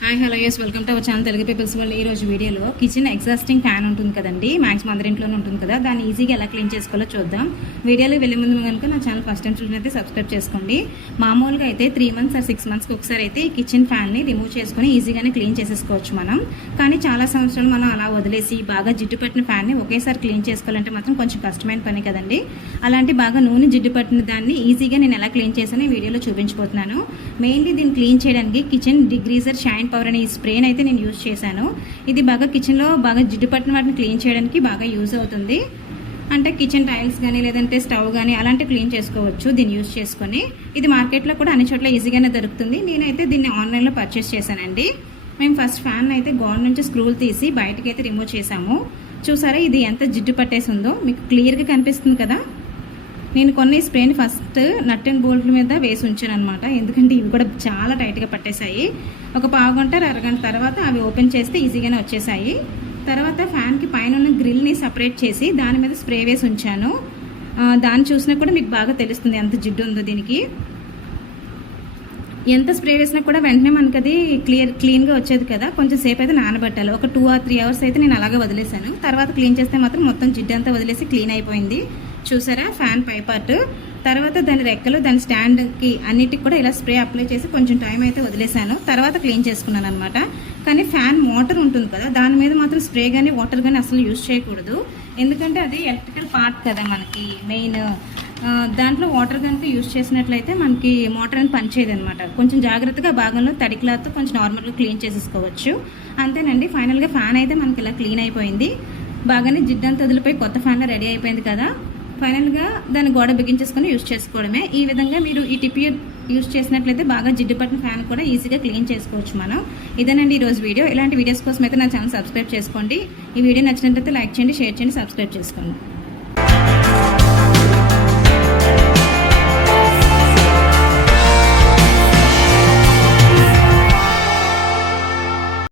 Hi hello yes welcome to our channel Telugu peoples వల్ల ఈ రోజు వీడియోలో కిచెన్ ఎగ్జాస్టింగ్ ఫ్యాన్ ఉంటుంది కదండి, మ్యాక్సిమం అందరి ఇంట్లోనే ఉంటుంది కదా, దాన్ని ఈజీగా ఎలా క్లీన్ చేసుకోవాలో చూద్దాం. వీడియోలో వెళ్ళే ముందు కనుక నా ఛానల్ ఫస్ట్ టైం చూసినైతే సబ్స్క్రైబ్ చేసుకోండి. మామూలుగా అయితే 3 months or 6 monthsకి ఒకసారి అయితే ఈ కిచెన్ ఫ్యాన్ని రిమూవ్ చేసుకుని ఈజీగానే క్లీన్ చేసేసుకోవచ్చు మనం. కానీ చాలా సంవత్సరాలు మనం అలా వదిలేసి బాగా జిడ్డు పట్టిన ఫ్యాన్ని ఒకేసారి క్లీన్ చేసుకోవాలంటే మాత్రం కొంచెం కష్టమైన పని కదండి. అలాంటి బాగా నూనె జిడ్డు పట్టిన దాన్ని ఈజీగా నేను ఎలా క్లీన్ చేశానో ఈ వీడియోలో చూపించబోతున్నాను. మెయిన్లీ దీన్ని క్లీన్ చేయడానికి కిచెన్ డిగ్రీజర్ షైన్ పవర్ అనే ఈ స్ప్రేని అయితే నేను యూజ్ చేశాను. ఇది బాగా కిచెన్లో బాగా జిడ్డు పట్టిన వాటిని క్లీన్ చేయడానికి బాగా యూజ్ అవుతుంది. అంటే కిచెన్ టైల్స్ కానీ లేదంటే స్టవ్ కానీ అలాంటివి క్లీన్ చేసుకోవచ్చు దీన్ని యూజ్ చేసుకొని. ఇది మార్కెట్లో కూడా అన్ని చోట్ల ఈజీగానే దొరుకుతుంది. నేనైతే దీన్ని ఆన్లైన్లో పర్చేస్ చేశానండి. మేము ఫస్ట్ ఫ్యాన్ అయితే గోడ నుంచి స్క్రూలు తీసి బయటకి అయితే రిమూవ్ చేసాము. చూసారా ఇది ఎంత జిడ్డు పట్టేసి ఉందో మీకు క్లియర్గా కనిపిస్తుంది కదా. నేను కొన్ని స్ప్రేని ఫస్ట్ నట్ అండ్ బోల్ట్ల మీద వేసి ఉంచాను అనమాట, ఎందుకంటే ఇవి కూడా చాలా టైట్గా పట్టేశాయి. ఒక పావు గంట అరగంట తర్వాత అవి ఓపెన్ చేస్తే ఈజీగానే వచ్చేసాయి. తర్వాత ఫ్యాన్కి పైన ఉన్న గ్రిల్ని సపరేట్ చేసి దాని మీద స్ప్రే వేసి ఉంచాను. దాన్ని చూసినా కూడా మీకు బాగా తెలుస్తుంది ఎంత జిడ్డు ఉందో దీనికి. ఎంత స్ప్రే వేసినా కూడా వెంటనే మనకి అది క్లీన్గా వచ్చేది కదా, కొంచెం సేపు అయితే నానబెట్టాలి. ఒక 2 or 3 hours అయితే నేను అలాగే వదిలేసాను. తర్వాత క్లీన్ చేస్తే మాత్రం మొత్తం జిడ్డు అంతా వదిలేసి క్లీన్ అయిపోయింది. చూసారా ఫ్యాన్ పై పార్ట్. తర్వాత దాని రెక్కలు దాని స్టాండ్కి అన్నిటికి కూడా ఇలా స్ప్రే అప్లై చేసి కొంచెం టైం అయితే వదిలేసాను. తర్వాత క్లీన్ చేసుకున్నాను అనమాట. కానీ ఫ్యాన్ మోటార్ ఉంటుంది కదా, దాని మీద మాత్రం స్ప్రే కానీ వాటర్ కానీ అసలు యూజ్ చేయకూడదు. ఎందుకంటే అది ఎలక్ట్రికల్ పార్ట్ కదా మనకి మెయిన్. దాంట్లో వాటర్ కనుక యూజ్ చేసినట్లయితే మనకి మోటార్ అని పనిచేయదు అనమాట. కొంచెం జాగ్రత్తగా భాగంలో తడి క్లాత్తో కొంచెం నార్మల్గా క్లీన్ చేసేసుకోవచ్చు. అంతేనండి, ఫైనల్గా ఫ్యాన్ అయితే మనకి ఇలా క్లీన్ అయిపోయింది. బాగానే జిడ్డంతా వదిలిపోయి కొత్త ఫ్యాన్లో రెడీ అయిపోయింది కదా. ఫైనల్గా దాన్ని గోడ బిగించేసుకొని యూజ్ చేసుకోవడమే. ఈ విధంగా మీరు ఈ టిప్ యూజ్ చేసినట్లయితే బాగా జిడ్డు పట్టిన ఫ్యాన్ కూడా ఈజీగా క్లీన్ చేసుకోవచ్చు మనం. ఇదేనండి ఈరోజు వీడియో. ఇలాంటి వీడియోస్ కోసం అయితే నా ఛానల్ సబ్స్క్రైబ్ చేసుకోండి. ఈ వీడియో నచ్చినట్లయితే లైక్ చేయండి, షేర్ చేయండి, సబ్స్క్రైబ్ చేసుకోండి.